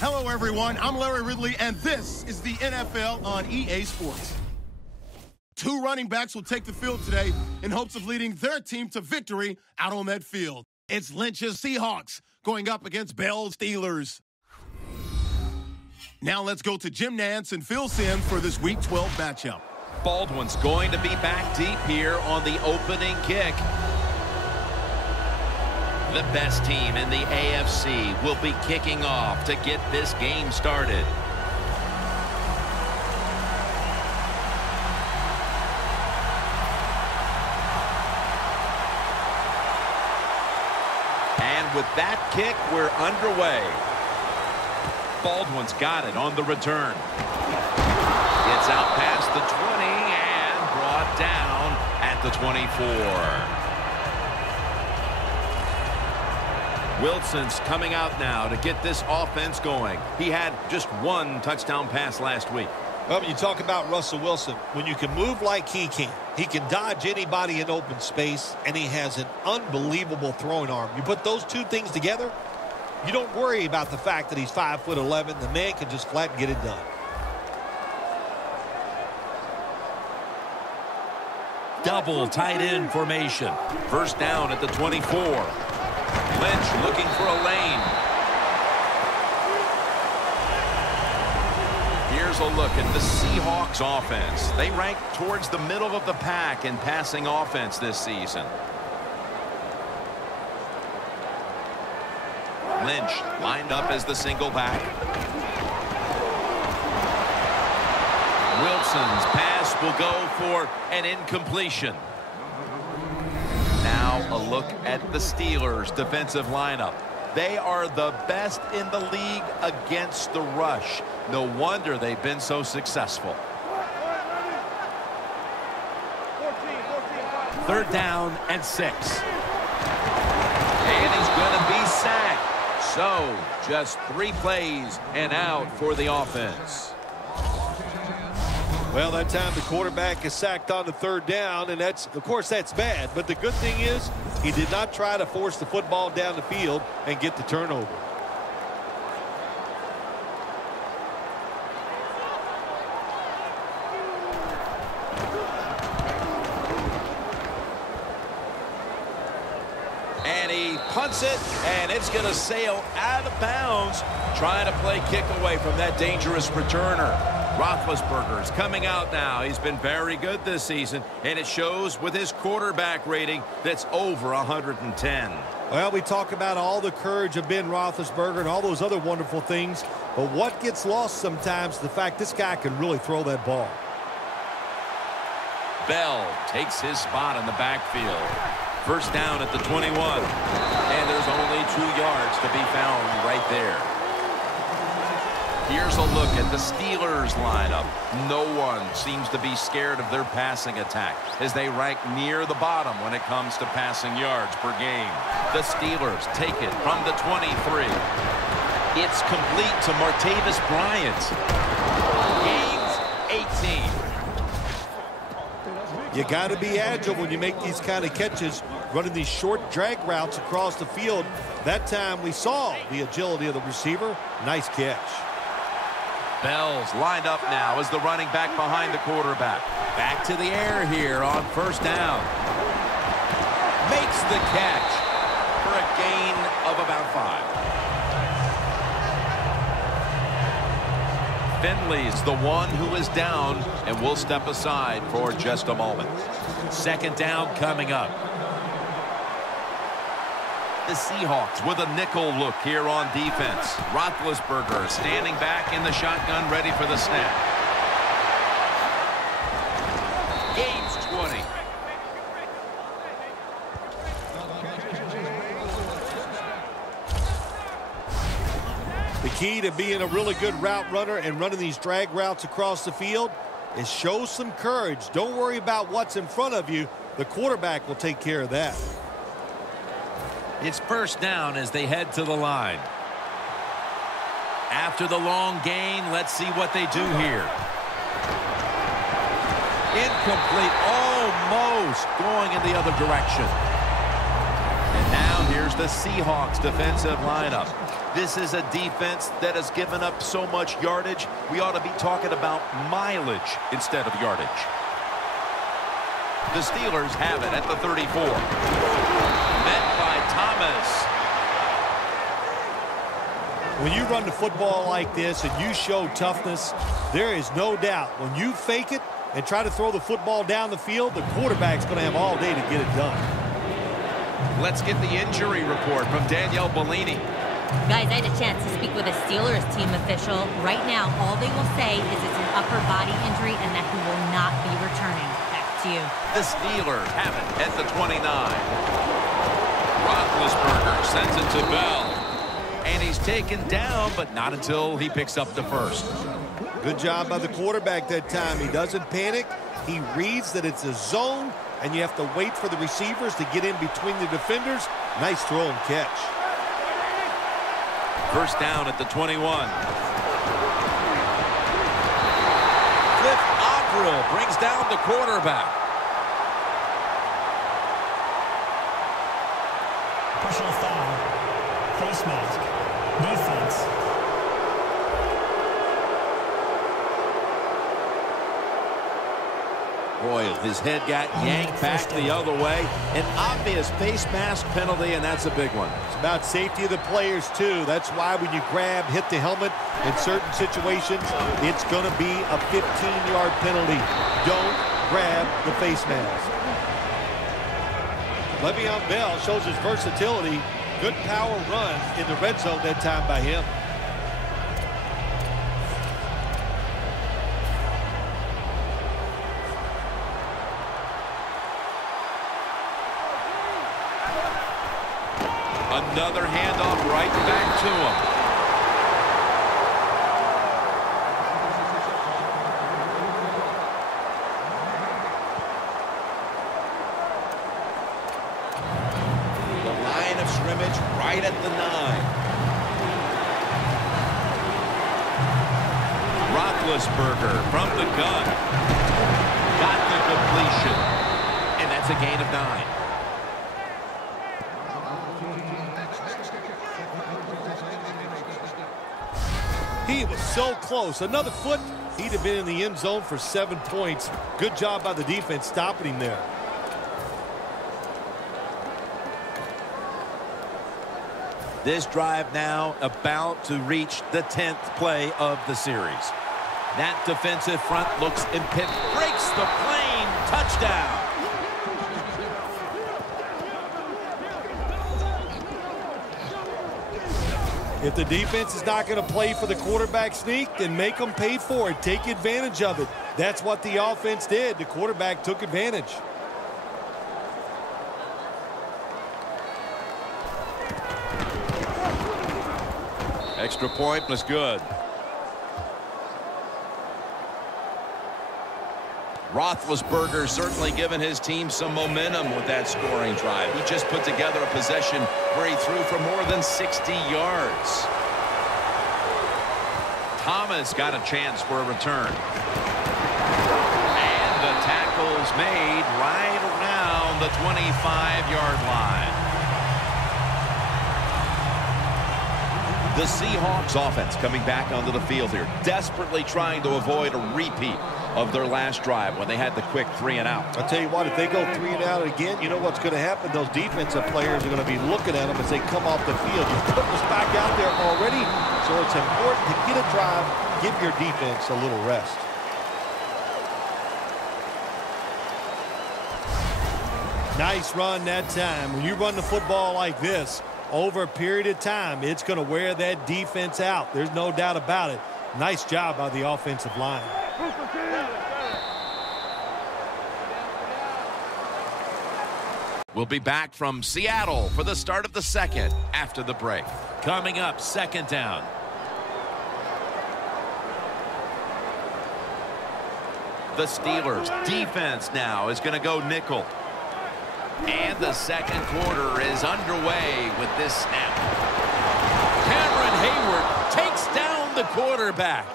Hello, everyone. I'm Larry Ridley, and this is the NFL on EA Sports. Two running backs will take the field today in hopes of leading their team to victory out on that field. It's Lynch's Seahawks going up against Bell's Steelers. Now let's go to Jim Nantz and Phil Simms for this Week 12 matchup. Baldwin's going to be back deep here on the opening kick. The best team in the AFC will be kicking off to get this game started. And with that kick, we're underway. Baldwin's got it on the return. Gets out past the 20 and brought down at the 24. Wilson's coming out now to get this offense going. He had just one touchdown pass last week. Well, when you talk about Russell Wilson, when you can move like he can dodge anybody in open space, and he has an unbelievable throwing arm. You put those two things together, you don't worry about the fact that he's 5'11". The man can just flat get it done. Double tight end formation. First down at the 24. Lynch looking for a lane. Here's a look at the Seahawks offense. They rank towards the middle of the pack in passing offense this season. Lynch lined up as the single back. Wilson's pass will go for an incompletion. Now a look at the Steelers' defensive lineup. They are the best in the league against the rush. No wonder they've been so successful. Third down and 6. And he's going to be sacked. So just 3 plays and out for the offense. Well, that time the quarterback is sacked on the third down, and of course that's bad. But the good thing is he did not try to force the football down the field and get the turnover. And he punts it, and it's going to sail out of bounds, trying to play kick away from that dangerous returner. Roethlisberger's coming out now. He's been very good this season, and it shows with his quarterback rating that's over 110. Well, we talk about all the courage of Ben Roethlisberger and all those other wonderful things, but what gets lost sometimes is the fact this guy can really throw that ball. Bell takes his spot in the backfield. First down at the 21, and there's only 2 yards to be found right there. Here's a look at the Steelers lineup. No one seems to be scared of their passing attack as they rank near the bottom when it comes to passing yards per game. The Steelers take it from the 23. It's complete to Martavis Bryant. Gains 18. You got to be agile when you make these kind of catches, running these short drag routes across the field. That time we saw the agility of the receiver. Nice catch. Bell's lined up now as the running back behind the quarterback. Back to the air here on first down. Makes the catch for a gain of about 5. Finley's the one who is down, and we'll step aside for just a moment. Second down coming up. The Seahawks with a nickel look here on defense. Roethlisberger standing back in the shotgun, ready for the snap. Gains 20. The key to being a really good route runner and running these drag routes across the field is show some courage. Don't worry about what's in front of you. The quarterback will take care of that. It's first down as they head to the line. After the long gain, let's see what they do here. Incomplete, almost going in the other direction. Now here's the Seahawks defensive lineup. This is a defense that has given up so much yardage. We ought to be talking about mileage instead of yardage. The Steelers have it at the 34. Met by Thomas. When you run the football like this and you show toughness, there is no doubt when you fake it and try to throw the football down the field, the quarterback's going to have all day to get it done. Let's get the injury report from Danielle Bellini. Guys, I had a chance to speak with a Steelers team official. Right now, all they will say is it's an upper body injury and that he will not be returning. Back to you. The Steelers have it at the 29. Roethlisberger sends it to Bell. And he's taken down, but not until he picks up the first. Good job by the quarterback that time. He doesn't panic. He reads that it's a zone, and you have to wait for the receivers to get in between the defenders. Nice throw and catch. First down at the 21. Cliff Averill brings down the quarterback. Personal foul. Face mask. Defense. Boy, his head got yanked back the other way. An obvious face mask penalty, and that's a big one. It's about safety of the players, too. That's why when you grab, hit the helmet in certain situations, it's going to be a 15-yard penalty. Don't grab the face mask. Le'Veon Bell shows his versatility. Good power run in the red zone that time by him. Another handoff right back to him. The line of scrimmage right at the 9. Roethlisberger from the gun. Got the completion. And that's a gain of 9. He was so close. Another foot, he'd have been in the end zone for 7 points. Good job by the defense stopping him there. This drive now about to reach the 10th play of the series. That defensive front looks impinged. Breaks the plane. Touchdown. If the defense is not going to play for the quarterback sneak, then make them pay for it. Take advantage of it. That's what the offense did. The quarterback took advantage. Extra point was good. Roethlisberger certainly given his team some momentum with that scoring drive. He just put together a possession where he threw for more than 60 yards. Thomas got a chance for a return. And the tackle's made right around the 25-yard line. The Seahawks offense coming back onto the field here, desperately trying to avoid a repeat of their last drive when they had the quick 3 and out. I'll tell you what, if they go 3 and out again, you know what's going to happen? Those defensive players are going to be looking at them as they come off the field. You put us back out there already, so it's important to get a drive, give your defense a little rest. Nice run that time. When you run the football like this, over a period of time, it's going to wear that defense out. There's no doubt about it. Nice job by the offensive line. We'll be back from Seattle for the start of the second after the break. Coming up, second down. The Steelers defense now is going to go nickel. And the second quarter is underway with this snap. Cameron Hayward takes down the quarterback.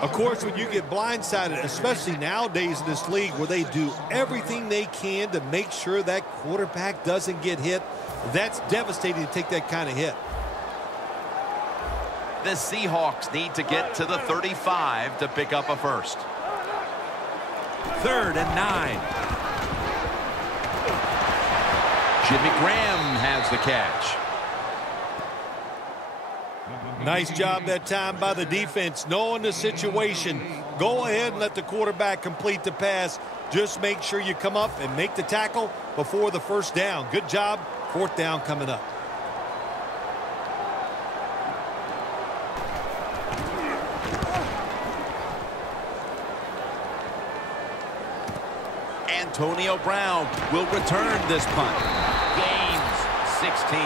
Of course, when you get blindsided, especially nowadays in this league where they do everything they can to make sure that quarterback doesn't get hit, that's devastating to take that kind of hit. The Seahawks need to get to the 35 to pick up a first. 3rd and 9. Jimmy Graham has the catch. Nice job that time by the defense, knowing the situation. Go ahead and let the quarterback complete the pass. Just make sure you come up and make the tackle before the first down. Good job. 4th down coming up. Antonio Brown will return this punt. Gains 16.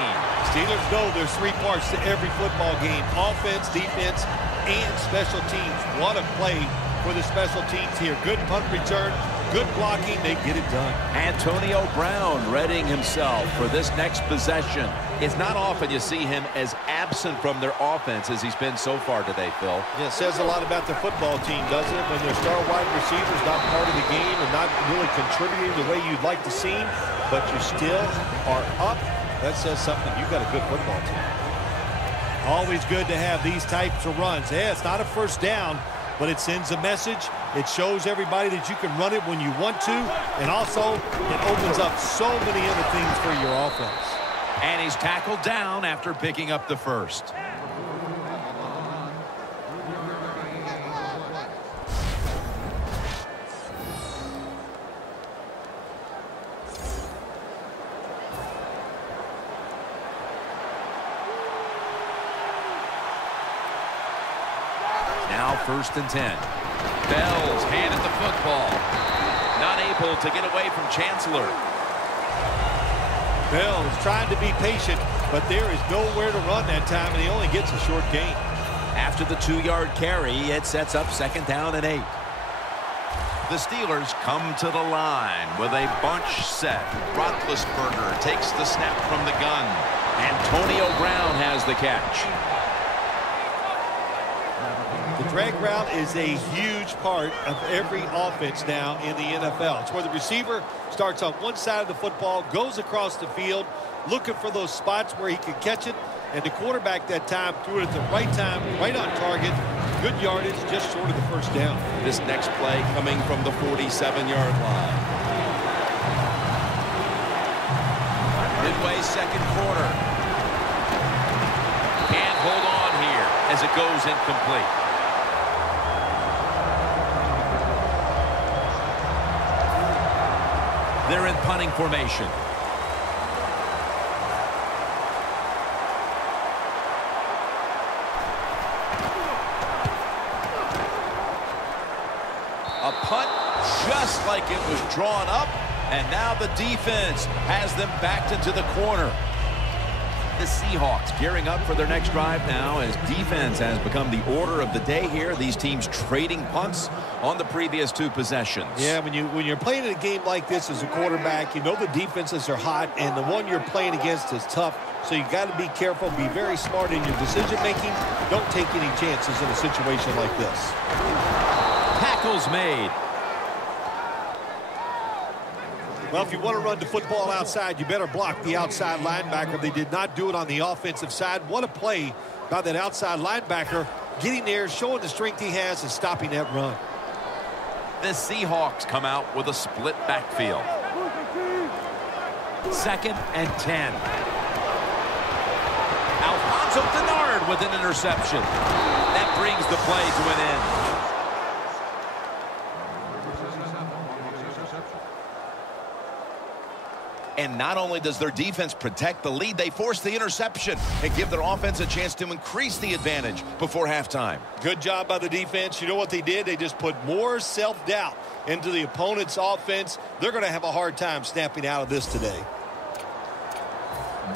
Steelers know there's 3 parts to every football game: offense, defense, and special teams. What a play for the special teams here. Good punt return, good blocking. They get it done. Antonio Brown readying himself for this next possession. It's not often you see him as absent from their offense as he's been so far today, Phil. Yeah, it says a lot about the football team, doesn't it? When their star wide receivers not part of the game and not really contributing the way you'd like to see, but you still are up. That says something. You've got a good football team. Always good to have these types of runs. Yeah, it's not a first down, but it sends a message. It shows everybody that you can run it when you want to, and also it opens up so many other things for your offense. And he's tackled down after picking up the first. Now 1st and 10. Bell's handed the football. Not able to get away from Chancellor. Bell is trying to be patient, but there is nowhere to run that time, and he only gets a short gain. After the 2-yard carry, it sets up 2nd down and 8. The Steelers come to the line with a bunch set. Roethlisberger takes the snap from the gun. Antonio Brown has the catch. The drag route is a huge part of every offense now in the NFL. It's where the receiver starts on one side of the football, goes across the field, looking for those spots where he can catch it, and the quarterback that time threw it at the right time, right on target. Good yardage, just short of the first down. This next play coming from the 47-yard line. Midway 2nd quarter. Can't hold on here as it goes incomplete. They're in punting formation. A punt just like it was drawn up, and now the defense has them backed into the corner. The Seahawks gearing up for their next drive now as defense has become the order of the day here. These teams trading punts on the previous 2 possessions. Yeah, when you're playing in a game like this as a quarterback, you know the defenses are hot, and the one you're playing against is tough. So you got to be careful, be very smart in your decision-making. Don't take any chances in a situation like this. Tackles made. Well, if you want to run the football outside, you better block the outside linebacker. They did not do it on the offensive side. What a play by that outside linebacker, getting there, showing the strength he has, and stopping that run. The Seahawks come out with a split backfield. 2nd and 10. Alfonso Denard with an interception. That brings the play to an end. And not only does their defense protect the lead, they force the interception and give their offense a chance to increase the advantage before halftime. Good job by the defense. You know what they did? They just put more self-doubt into the opponent's offense. They're going to have a hard time snapping out of this today.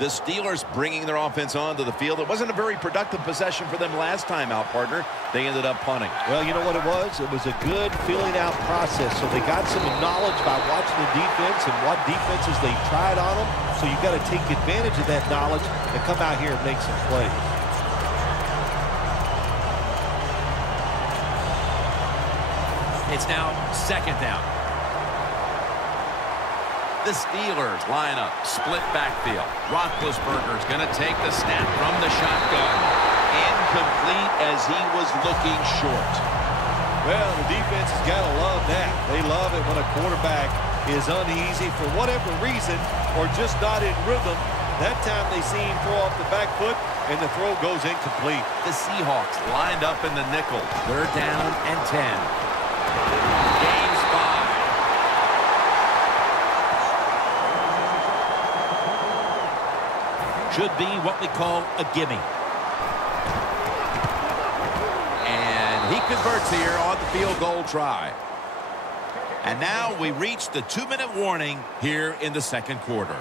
The Steelers bringing their offense onto the field. It wasn't a very productive possession for them last time out, partner. They ended up punting. Well, you know what it was? It was a good filling out process. So they got some knowledge by watching the defense and what defenses they tried on them. So you got to take advantage of that knowledge and come out here and make some plays. It's now second down. The Steelers line up, split backfield. Roethlisberger's going to take the snap from the shotgun. Incomplete as he was looking short. Well, the defense has got to love that. They love it when a quarterback is uneasy for whatever reason or just not in rhythm. That time they see him throw off the back foot, and the throw goes incomplete. The Seahawks lined up in the nickel. They're down and 10. Game's 5. Should be what we call a gimme. And he converts here on the field goal try. And now we reach the 2-minute warning here in the second quarter.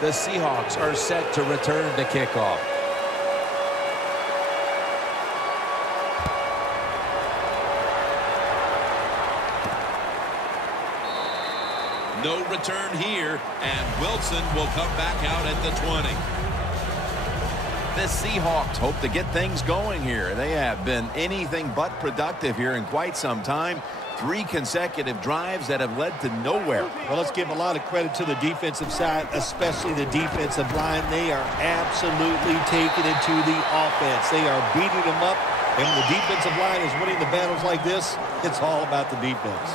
The Seahawks are set to return the kickoff. No return here, and Wilson will come back out at the 20. The Seahawks hope to get things going here. They have been anything but productive here in quite some time. 3 consecutive drives that have led to nowhere. Well, let's give a lot of credit to the defensive side, especially the defensive line. They are absolutely taking it to the offense. They are beating them up, and when the defensive line is winning the battles like this, it's all about the defense.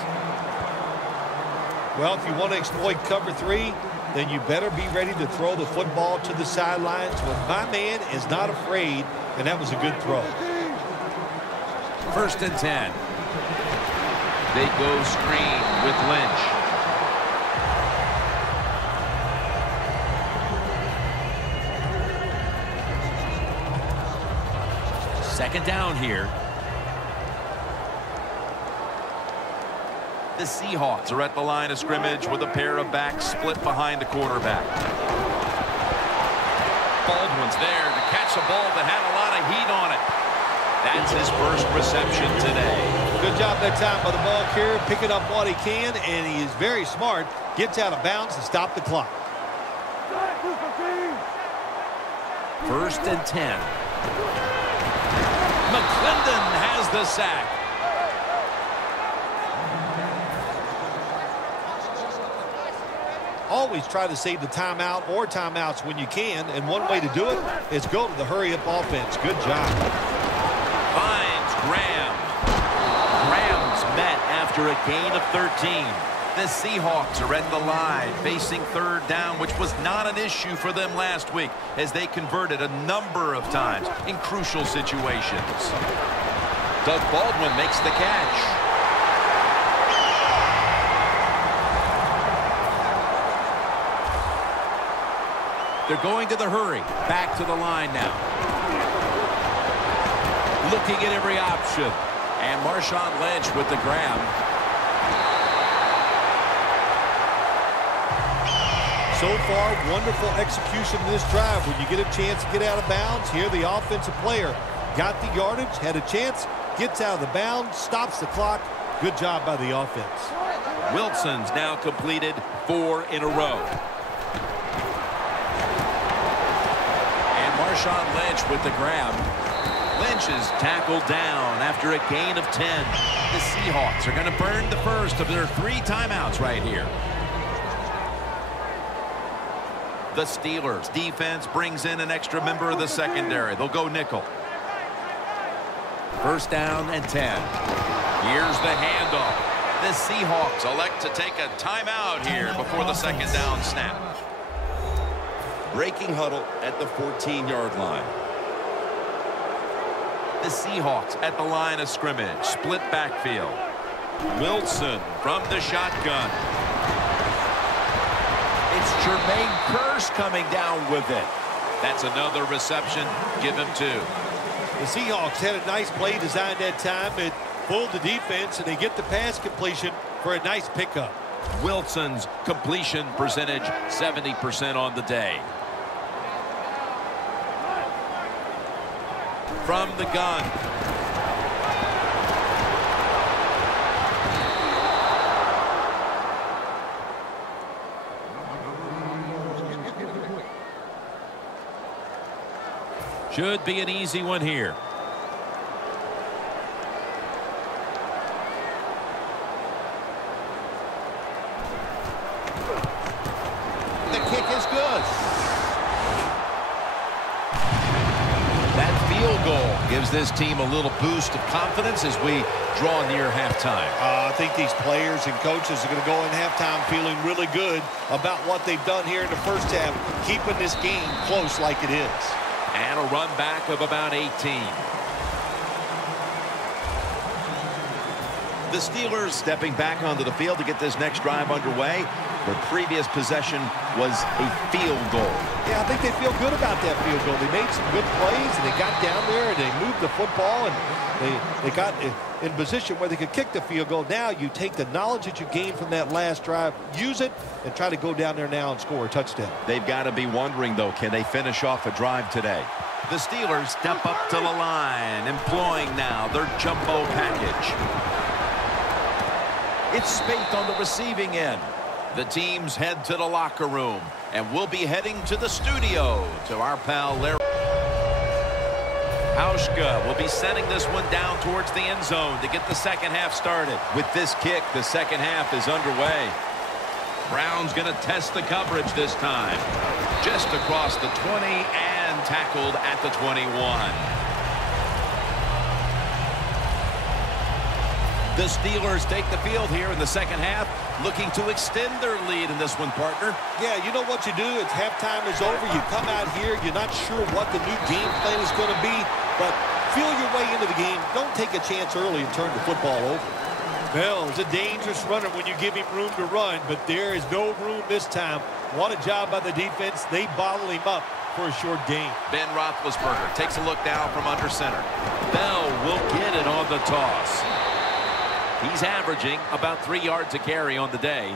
Well, if you want to exploit cover 3, then you better be ready to throw the football to the sidelines when my man is not afraid, and that was a good throw. 1st and 10. They go screen with Lynch. Second down here. The Seahawks are at the line of scrimmage with a pair of backs split behind the quarterback. Baldwin's there to catch a ball that had a lot of heat on it. That's his first reception today. Good job that time by the ball carrier, picking up what he can, and he is very smart. Gets out of bounds to stop the clock. 1st and 10. McClendon has the sack. Always try to save the timeout or timeouts when you can, and one way to do it is go to the hurry-up offense. Good job. Finds Graham. Graham's met after a gain of 13. The Seahawks are at the line, facing 3rd down, which was not an issue for them last week, as they converted a number of times in crucial situations. Doug Baldwin makes the catch. They're going to the hurry. Back to the line now. Looking at every option. And Marshawn Lynch with the grab. So far, wonderful execution in this drive. When you get a chance to get out of bounds, here the offensive player got the yardage, had a chance, gets out of the bounds, stops the clock. Good job by the offense. Wilson's now completed 4 in a row. Marshawn Lynch with the grab. Lynch is tackled down after a gain of 10. The Seahawks are going to burn the first of their 3 timeouts right here. The Steelers defense brings in an extra member of the secondary. They'll go nickel. 1st down and 10. Here's the handoff. The Seahawks elect to take a timeout here before the 2nd down snap. Breaking huddle at the 14-yard line. The Seahawks at the line of scrimmage. Split backfield. Wilson from the shotgun. It's Jermaine Kearse coming down with it. That's another reception. Give him 2. The Seahawks had a nice play designed that time. It pulled the defense, and they get the pass completion for a nice pickup. Wilson's completion percentage, 70% on the day. From the gun. Should be an easy one here. kick is good. That field goal gives this team a little boost of confidence as we draw near halftime. I think these players and coaches are going to go in halftime feeling really good about what they've done here in the first half, keeping this game close like it is. And a run back of about 18. The Steelers stepping back onto the field to get this next drive underway. The previous possession was a field goal. Yeah, I think they feel good about that field goal. They made some good plays, and they got down there, and they moved the football, and they got in position where they could kick the field goal. Now you take the knowledge that you gained from that last drive, use it, and try to go down there now and score a touchdown. They've got to be wondering, though, can they finish off a drive today? The Steelers step up to the line, employing now their jumbo package. It's Spate on the receiving end. The teams head to the locker room, and we'll be heading to the studio to our pal Larry. Hauschka will be sending this one down towards the end zone to get the second half started. With this kick, the second half is underway. Brown's going to test the coverage this time. Just across the 20 and tackled at the 21. The Steelers take the field here in the second half, looking to extend their lead in this one, partner. Yeah, you know what you do? It's halftime is over. You come out here, you're not sure what the new game plan is going to be, but feel your way into the game. Don't take a chance early and turn the football over. Bell is a dangerous runner when you give him room to run, but there is no room this time. What a job by the defense. They bottle him up for a short gain. Ben Roethlisberger takes a look down from under center. Bell will get it on the toss. He's averaging about 3 yards a carry on the day.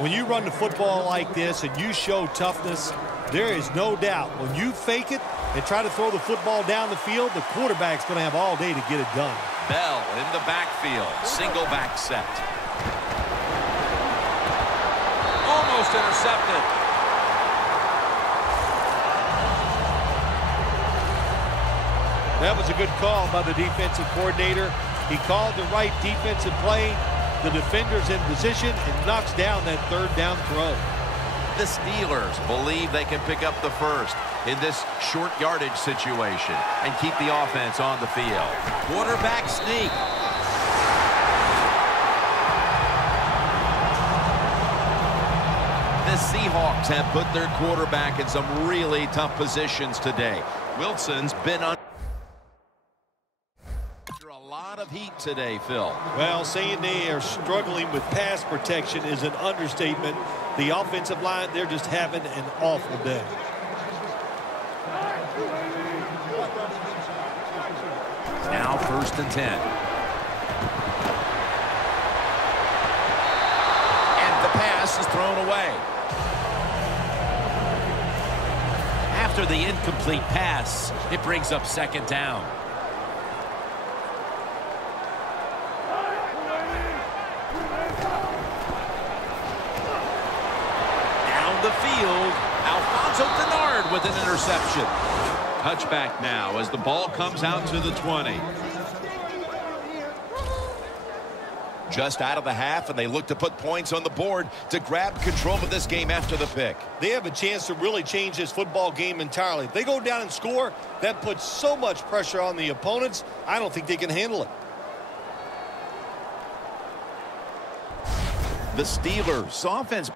When you run the football like this and you show toughness, there is no doubt when you fake it and try to throw the football down the field, the quarterback's going to have all day to get it done. Bell in the backfield, single back set. Almost intercepted. That was a good call by the defensive coordinator. He called the right defensive play. The defender's in position and knocks down that third down throw. The Steelers believe they can pick up the first in this short yardage situation and keep the offense on the field. Quarterback sneak. The Seahawks have put their quarterback in some really tough positions today. Wilson's been under a lot of heat today, Phil. Well, saying they are struggling with pass protection is an understatement. The offensive line, they're just having an awful day. Now 1st and 10. And the pass is thrown away. After the incomplete pass, it brings up 2nd down. The field, Alfonso Denard with an interception. Touchback now as the ball comes out to the 20. Just out of the half, and they look to put points on the board to grab control of this game after the pick. They have a chance to really change this football game entirely. If they go down and score, that puts so much pressure on the opponents, I don't think they can handle it. The Steelers offense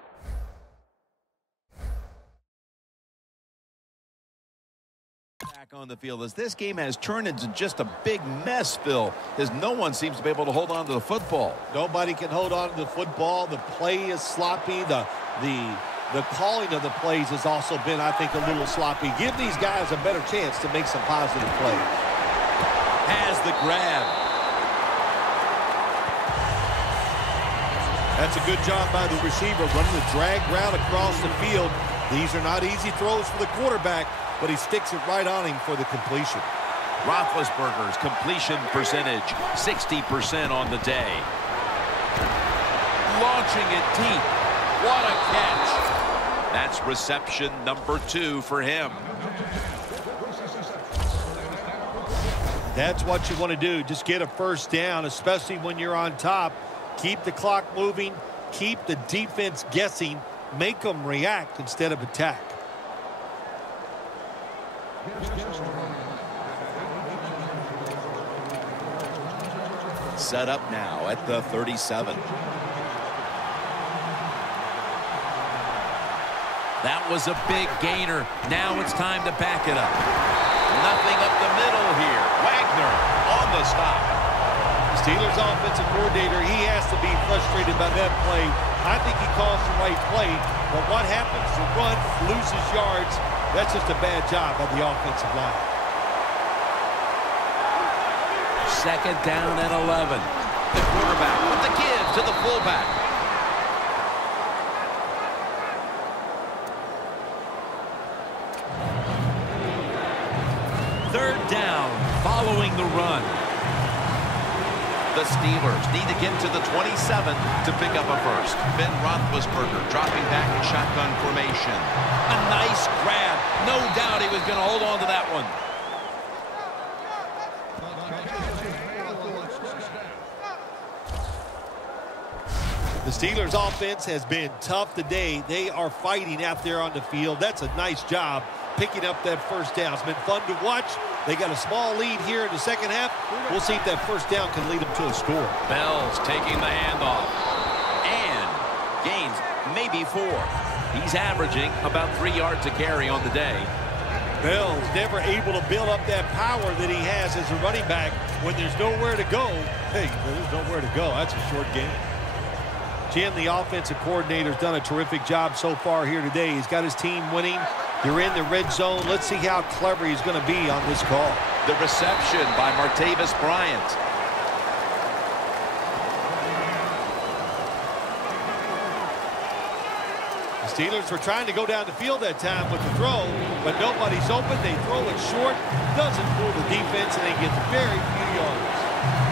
back on the field as this game has turned into just a big mess, Phil, as no one seems to be able to hold on to the football. Nobody can hold on to the football. The play is sloppy. The calling of the plays has also been, I think, a little sloppy. Give these guys a better chance to make some positive plays. Has the grab. That's a good job by the receiver, running the drag route across the field. These are not easy throws for the quarterback, but he sticks it right on him for the completion. Roethlisberger's completion percentage, 60% on the day. Launching it deep. What a catch. That's reception number 2 for him. That's what you want to do. Just get a first down, especially when you're on top. Keep the clock moving. Keep the defense guessing. make them react instead of attack. Set up now at the 37. That was a big gainer. Now it's time to back it up. Nothing up the middle here. Wagner on the stop. Steelers offensive coordinator, he has to be frustrated by that play. I think he calls the right play, but what happens? The run loses yards. That's just a bad job by the offensive line. Second down and 11. The quarterback with the give to the fullback. Third down following the run. The Steelers need to get to the 27 to pick up a first. Ben Roethlisberger dropping back in shotgun formation. A nice grab. No doubt he was going to hold on to that one. The Steelers offense has been tough today. They are fighting out there on the field. That's a nice job picking up that first down. It's been fun to watch. They got a small lead here in the second half. We'll see if that first down can lead them to a score. Bell's taking the handoff. And gains maybe 4. He's averaging about 3 yards a carry on the day. Bell's never able to build up that power that he has as a running back when there's nowhere to go. Hey, there's nowhere to go. That's a short game. Jim, the offensive coordinator, has done a terrific job so far here today. He's got his team winning. You're in the red zone. Let's see how clever he's going to be on this call. The reception by Martavis Bryant. The Steelers were trying to go down the field that time with the throw, but nobody's open. They throw it short. Doesn't fool the defense, and they get very few yards.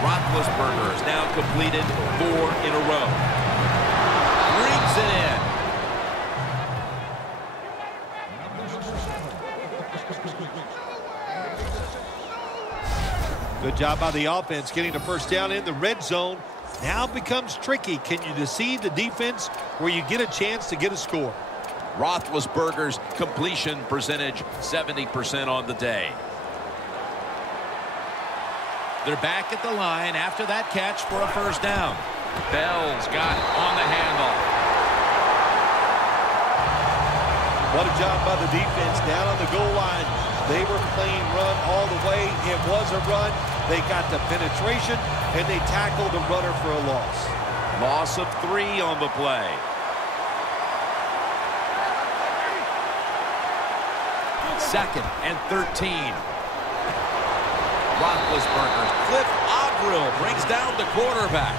Roethlisberger has now completed 4 in a row. Brings it in. Good job by the offense getting the first down in the red zone. Now it becomes tricky. Can you deceive the defense where you get a chance to get a score? Roethlisberger's completion percentage 70% on the day. They're back at the line after that catch for a first down. Bell's got it on the handoff. What a job by the defense down on the goal line. They were playing run all the way. It was a run. They got the penetration, and they tackled the runner for a loss. Loss of 3 on the play. Second and 13. Roethlisberger. Cliff Avril brings down the quarterback.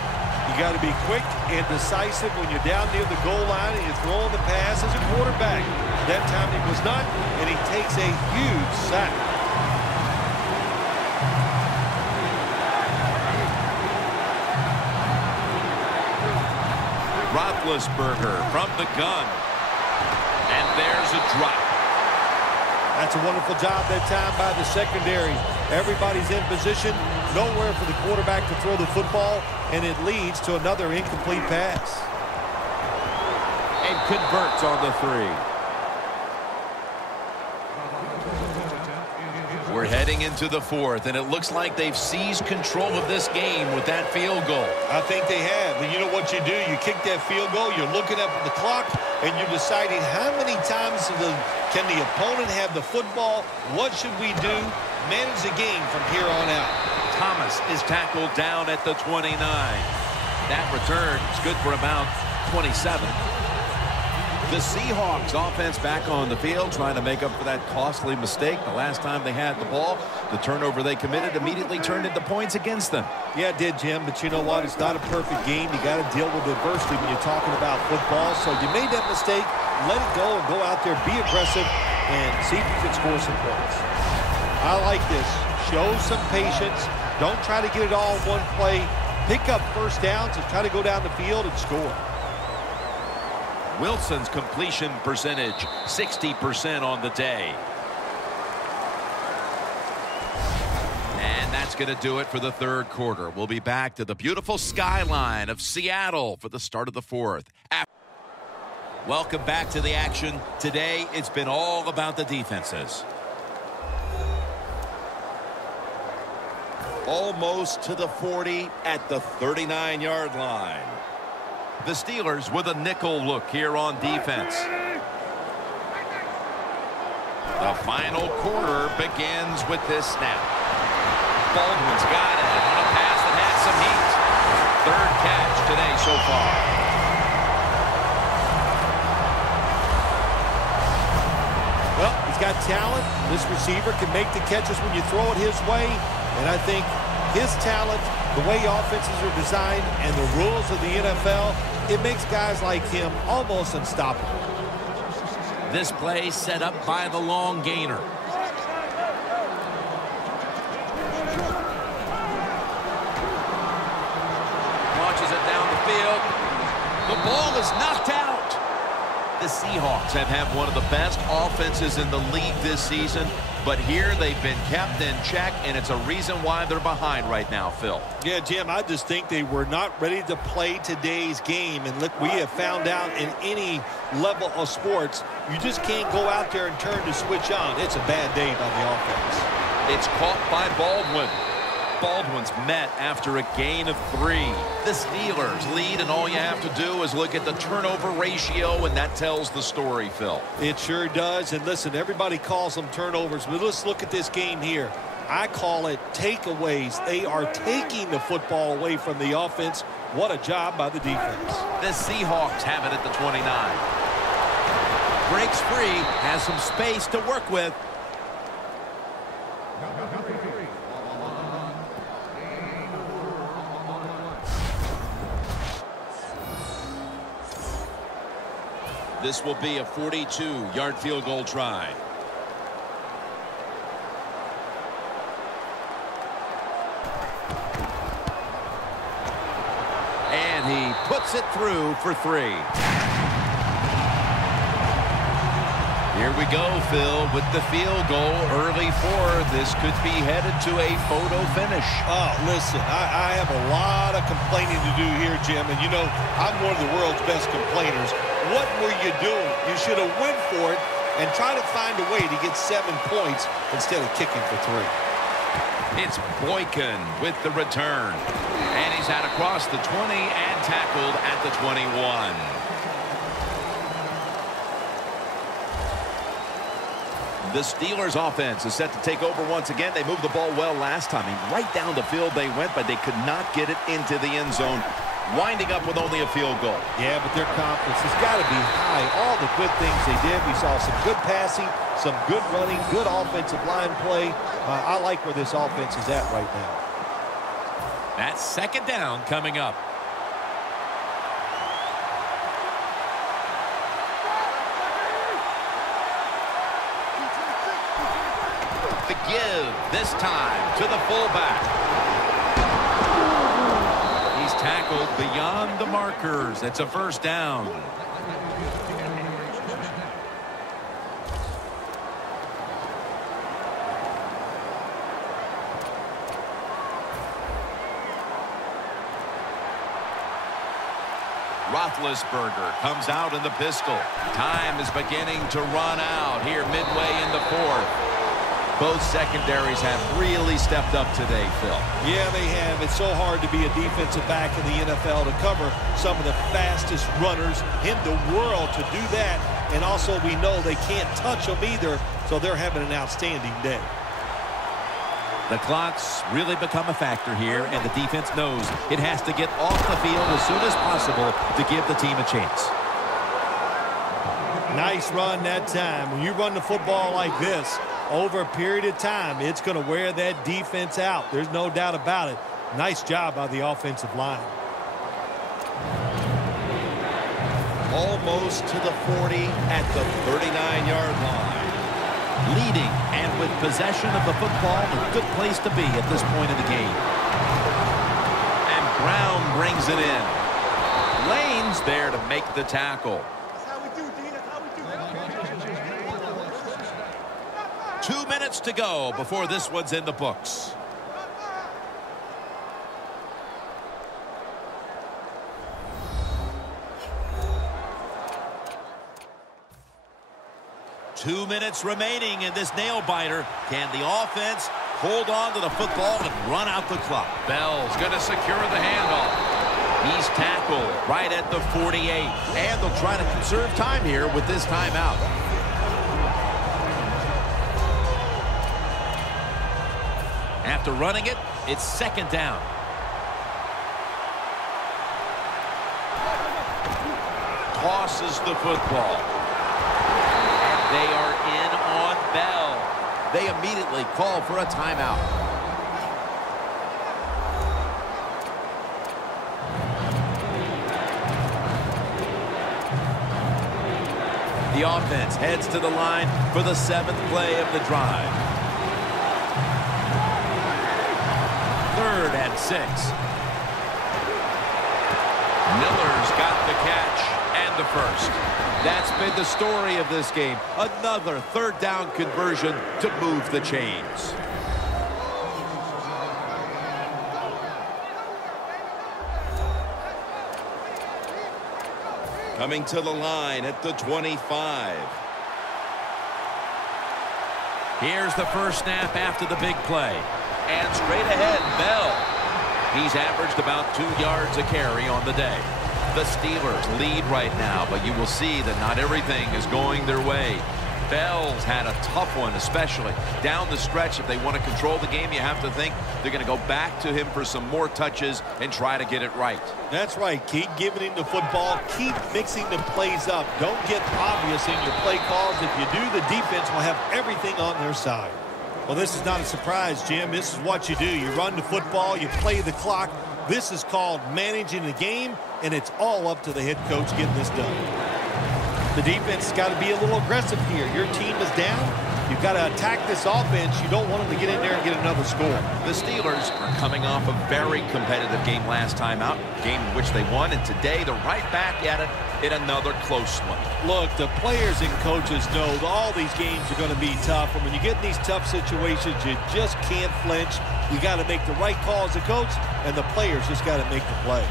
You got to be quick and decisive when you're down near the goal line and you're throwing the pass as a quarterback. That time he was not, and he takes a huge sack. Roethlisberger from the gun. And there's a drop. That's a wonderful job that time by the secondary. Everybody's in position. Nowhere for the quarterback to throw the football, and it leads to another incomplete pass. And converts on the 3. We're heading into the 4th, and it looks like they've seized control of this game with that field goal. I think they have. And you know what you do? You kick that field goal, you're looking up at the clock, and you're deciding how many times can the opponent have the football? What should we do? Manage the game from here on out. Thomas is tackled down at the 29. That return is good for about 27. The Seahawks offense back on the field trying to make up for that costly mistake. The last time they had the ball, the turnover they committed immediately turned into points against them. Yeah, it did, Jim, but you know what? It's not a perfect game. You got to deal with adversity when you're talking about football. So you made that mistake, let it go and go out there, be aggressive, and see if you can score some points. I like this. Show some patience. Don't try to get it all in one play. Pick up first downs and try to go down the field and score. Wilson's completion percentage, 60% on the day. And that's going to do it for the 3rd quarter. We'll be back to the beautiful skyline of Seattle for the start of the 4th. Welcome back to the action. Today, it's been all about the defenses. Almost to the 40 at the 39-yard line. The Steelers with a nickel look here on defense. The final quarter begins with this snap. Baldwin's got it on a pass that has some heat. Third catch today so far. Well, he's got talent. This receiver can make the catches when you throw it his way. And I think his talent, the way offenses are designed, and the rules of the NFL, it makes guys like him almost unstoppable. This play set up by the long gainer. Launches it down the field. The ball is knocked out. The Seahawks have had one of the best offenses in the league this season, but here they've been kept in check, and it's a reason why they're behind right now, Phil. Yeah, Jim, I just think they were not ready to play today's game. And look, we have found out in any level of sports, you just can't go out there and turn the switch on. It's a bad day by the offense. It's caught by Baldwin. Baldwin's met after a gain of 3. The Steelers lead, and all you have to do is look at the turnover ratio, and that tells the story, Phil. It sure does. And listen, everybody calls them turnovers, but let's look at this game here. I call it takeaways. They are taking the football away from the offense. What a job by the defense. The Seahawks have it at the 29. Breaks free, has some space to work with. This will be a 42-yard field goal try. And he puts it through for 3. Here we go, Phil, with the field goal early for. This could be headed to a photo finish. Oh, listen, I have a lot of complaining to do here, Jim. And, you know, I'm one of the world's best complainers. What were you doing? You should have went for it and tried to find a way to get 7 points instead of kicking for 3. It's Boykin with the return. And he's out across the 20 and tackled at the 21. The Steelers offense is set to take over once again. They moved the ball well last time. Right down the field they went, but they could not get it into the end zone, winding up with only a field goal. Yeah, but their confidence has got to be high. All the good things they did. We saw some good passing, some good running, good offensive line play. I like where this offense is at right now. That's second down coming up. The give this time to the fullback. He's tackled beyond the markers. It's a first down. Roethlisberger comes out in the pistol. Time is beginning to run out here midway in the 4th. Both secondaries have really stepped up today, Phil. Yeah, they have. It's so hard to be a defensive back in the NFL to cover some of the fastest runners in the world to do that. And also we know they can't touch them either, so they're having an outstanding day. The clock's really become a factor here, and the defense knows it has to get off the field as soon as possible to give the team a chance. Nice run that time. When you run the football like this, over a period of time, it's going to wear that defense out. There's no doubt about it. Nice job by the offensive line. Almost to the 40 at the 39-yard line. Leading and with possession of the football, a good place to be at this point in the game. And Brown brings it in. Lane's there to make the tackle. 2 minutes to go before this one's in the books. 2 minutes remaining in this nail-biter. Can the offense hold on to the football and run out the clock? Bell's going to secure the handoff. He's tackled right at the 48. And they'll try to conserve time here with this timeout. After running it, it's second down. Tosses the football. And they are in on Bell. They immediately call for a timeout. The offense heads to the line for the 7th play of the drive. 3rd and 6. Miller's got the catch and the first. That's been the story of this game. Another 3rd down conversion to move the chains. Coming to the line at the 25. Here's the first snap after the big play. And straight ahead, Bell. He's averaged about 2 yards a carry on the day. The Steelers lead right now, but you will see that not everything is going their way. Bell's had a tough one, especially down the stretch. If they want to control the game, you have to think they're going to go back to him for some more touches and try to get it right. That's right. Keep giving him the football. Keep mixing the plays up. Don't get obvious in your play calls. If you do, the defense will have everything on their side. Well, this is not a surprise, Jim. This is what you do. You run the football. You play the clock. This is called managing the game, and it's all up to the head coach getting this done. The defense has got to be a little aggressive here. Your team is down. You've got to attack this offense. You don't want them to get in there and get another score. The Steelers are coming off a very competitive game last time out, game in which they won, and today they're right back at it in another close one. Look, the players and coaches know that all these games are going to be tough, and when you get in these tough situations, you just can't flinch. You got to make the right call as a coach, and the players just got to make the play.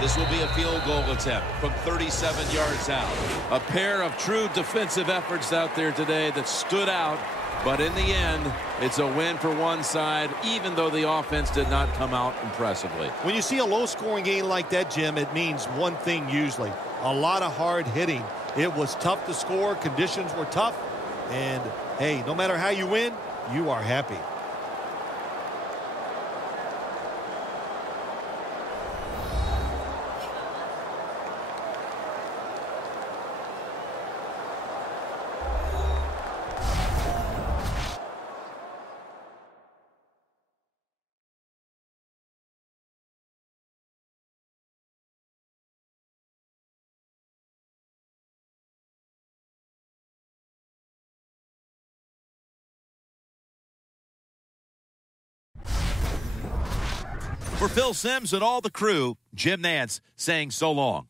This will be a field goal attempt from 37 yards out. A pair of true defensive efforts out there today that stood out, but in the end, it's a win for one side, even though the offense did not come out impressively. When you see a low-scoring game like that, Jim, it means one thing usually. A lot of hard hitting. It was tough to score. Conditions were tough. And, hey, no matter how you win, you are happy. For Phil Simms and all the crew, Jim Nantz saying so long.